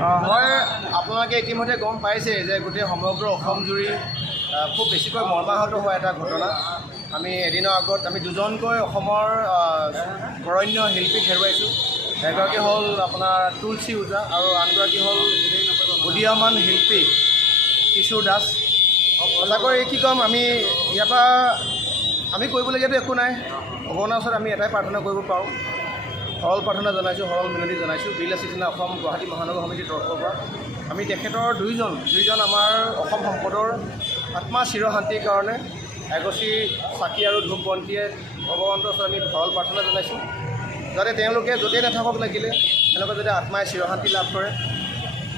হয়, আপোনালোকে ইতিমধ্যে গম পাইছে যে গোটেই সমগ্ৰ অসম জুৰি খুব বেছিকৈ মৰ্মাহত হোৱা এটা ঘটনা। আমি এদিনৰ আগত আমি দুজনকৈ অসমৰ বৰেণ্য শিল্পীক হেৰুৱাইছোঁ। এগৰাকী হ'ল আপোনাৰ তুলসী ওজা আৰু আনগৰাকী হ'ল উদীয়মান শিল্পী কিশোৰ দাস। সঁচাকৈ কি ক'ম, আমি ইয়াৰ পৰা আমি কৰিবলগীয়াতো একো নাই। ভগৱানৰ ওচৰত আমি এটাই প্ৰাৰ্থনা কৰিব পাৰোঁ, সৰল প্ৰাৰ্থনা জনাইছোঁ, সৰল মিনতি জনাইছোঁ। বিলাসী দিনা অসম গুৱাহাটী মহানগৰ সমিতিৰ তৰফৰ পৰা আমি তেখেতৰ দুইজন আমাৰ অসম সম্পদৰ আত্মা চিৰশান্তিৰ কাৰণে এগছি চাকি আৰু ধূপ বন্তিয়ে ভগৱন্তৰ ওচৰত আমি সৰল প্ৰাৰ্থনা জনাইছোঁ, যাতে তেওঁলোকে য'তেই নাথাকক লাগিলে তেওঁলোকে যাতে আত্মাই চিৰশান্তি লাভ কৰে।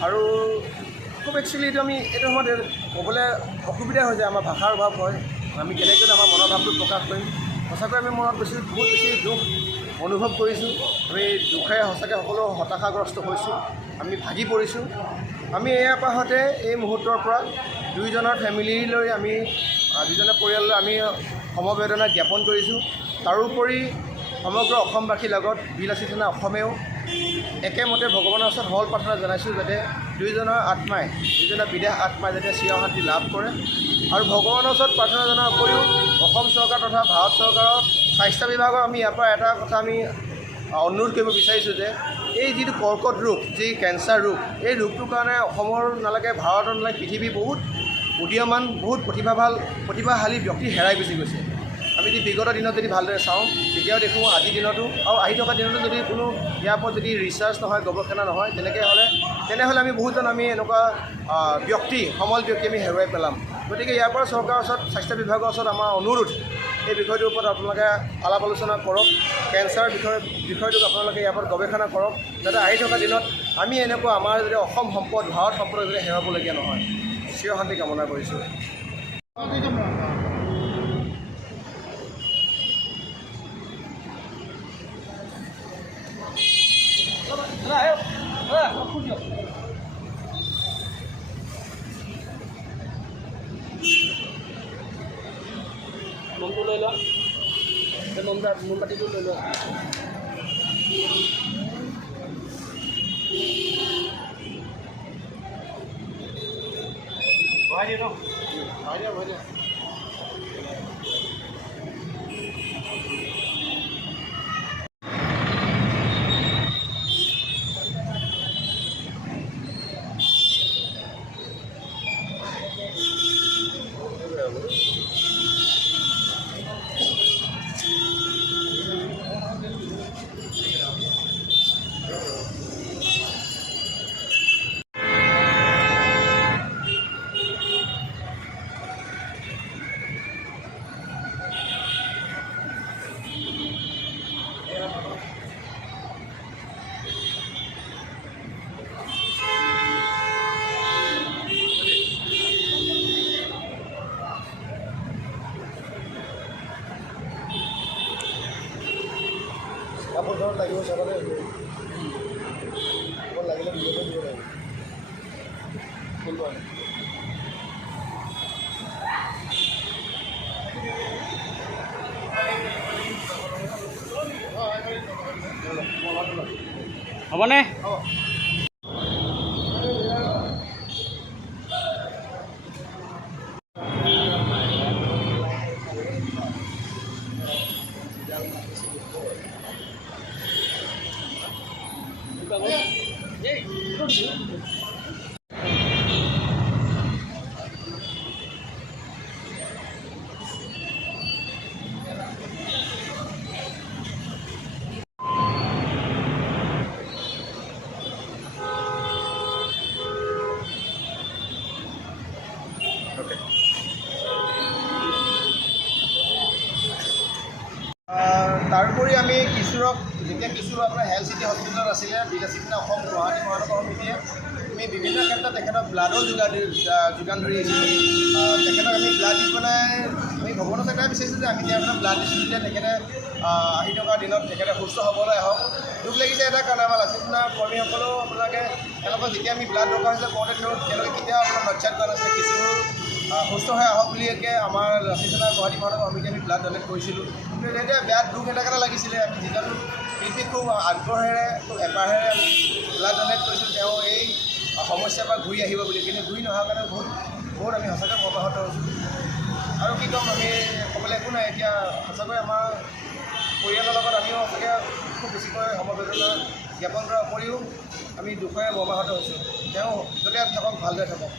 আৰু খুব একচুৱেলি এইটো সময়ত ক'বলৈ অসুবিধা হৈ যায়, আমাৰ ভাষাৰ অভাৱ হয়। আমি কেনেকৈ আমাৰ মনৰ ভাৱটো প্ৰকাশ কৰিম। সঁচাকৈ আমি মনত বহুত বেছি দুখ অনুভৱ কৰিছোঁ। আমি দুখেৰে সঁচাকৈ সকলো হতাশাগ্ৰস্ত হৈছোঁ, আমি ভাগি পৰিছোঁ। আমি এয়া পাহতে এই মুহূৰ্তৰ পৰা দুইজনৰ ফেমিলিলৈ আমি দুজনৰ পৰিয়াললৈ আমি সমবেদনা জ্ঞাপন কৰিছোঁ। তাৰোপৰি সমগ্ৰ অসমবাসীৰ লগত বিলাসী থানা অসমেও একেমতে ভগৱানৰ ওচৰত সৰল প্ৰাৰ্থনা জনাইছোঁ, যাতে দুইজনৰ বিদেশ আত্মাই যাতে চিৰশান্তি লাভ কৰে। আৰু ভগৱানৰ ওচৰত প্ৰাৰ্থনা জনাৰ উপৰিও অসম চৰকাৰ তথা ভাৰত চৰকাৰৰ স্বাস্থ্য বিভাগৰ আমি ইয়াৰ পৰা এটা কথা আমি অনুৰোধ কৰিব বিচাৰিছোঁ যে এই যিটো কৰ্কট ৰোগ, যি কেঞ্চাৰ ৰোগ, এই ৰোগটোৰ কাৰণে অসমৰ নালাগে, ভাৰতৰ নালাগে, পৃথিৱীৰ বহুত উদীয়মান, বহুত প্ৰতিভাশালী ব্যক্তি হেৰাই গুচি গৈছে। আমি যদি বিগত দিনত যদি ভালদৰে চাওঁ, তেতিয়াও দেখোঁ আজিৰ দিনতো আৰু আহি থকা দিনতো যদি কোনো ইয়াৰ ওপৰত যদি ৰিচাৰ্চ নহয়, গৱেষণা নহয়, তেনেহ'লে আমি বহুতজন আমি এনেকুৱা সমল ব্যক্তি আমি হেৰুৱাই পেলাম। গতিকে ইয়াৰ পৰা চৰকাৰৰ ওচৰত, স্বাস্থ্য বিভাগৰ ওচৰত আমাৰ অনুৰোধ, এই বিষয়টোৰ ওপৰত আপোনালোকে আলাপ আলোচনা কৰক। কেঞ্চাৰ বিষয়টোক আপোনালোকে ইয়াৰ ওপৰত গৱেষণা কৰক, যাতে আহি থকা দিনত আমি এনেকুৱা আমাৰ যদি অসম সম্পদ, ভাৰত সম্পদক যদি হেৰুৱাবলগীয়া নহয়। চিৰশান্তি কামনা কৰিছোঁ। মনটো লৈ লোৱা, মোমবাতিটো লৈ লোৱা। বহাই দিয়ে ন? বহাই দিয়া। কাপোৰ ঘৰত লাগিব চবতে, লাগিলে ভিডিঅ'টো দিব লাগিব। ফুল পায় হ'বনে? হ'ব। তাৰোপৰি আমি কিশোৰ আপোনাৰ হেল্থ চিটি হস্পিটেলত আছিলে, বিলাসী থানা অসম গুৱাহাটী মহানগৰ সমিতিয়ে আমি বিভিন্ন ক্ষেত্ৰত তেখেতক ব্লাডৰ যোগান ধৰি আহিছিলোঁ। তেখেতক আমি ব্লাড দি পেলাই আমি ভগৱানক এটাই বিচাৰিছোঁ যে আমি তেওঁক ব্লাড দিছিলোঁ যে তেখেতে আহি থকা দিনত তেখেতে সুস্থ হ'বলৈ আহক। দুখ লাগিছে এটা কাৰণে আমাৰ লাচিত থানাৰ কৰ্মীসকলেও আপোনালোকে তেওঁলোকক যেতিয়া আমি ব্লাড দৰকাৰ হৈছিলে কওঁতে তেওঁলোকে কেতিয়াও আপোনাৰ নচ্ছাত কৰা নাছিলে। কিছু সুস্থ হৈ আহক বুলিয়ে আমাৰ লাচিত থানা গুৱাহাটী মহানগৰ সমিতি আমি ব্লাড ডনেট কৰিছিলোঁ। কিন্তু এতিয়া বেয়া দুখ এটা কাৰণে লাগিছিলে, আমি যিজন শিল্পী খুব আগ্ৰহেৰে, খুব হেঁপাহেৰে আমি ব্লাড ডনেট কৰিছোঁ। তেওঁ এই সমস্যাৰ পৰা ঘূৰি আহিব বুলি, কিন্তু ঘূৰি নহাৰ কাৰণে বহুত আমি সঁচাকৈ মৰ্মাহত হৈছোঁ। আৰু কি ক'ম, আমি ক'বলৈ একো নাই। এতিয়া সঁচাকৈ আমাৰ পৰিয়ালৰ লগত আমিও সঁচাকৈ খুব বেছিকৈ সমবেদনা জ্ঞাপন কৰাৰ উপৰিও আমি দুখৰে মৰ্মাহত হৈছোঁ। তেওঁ য'তে থাকক ভালদৰে থাকক।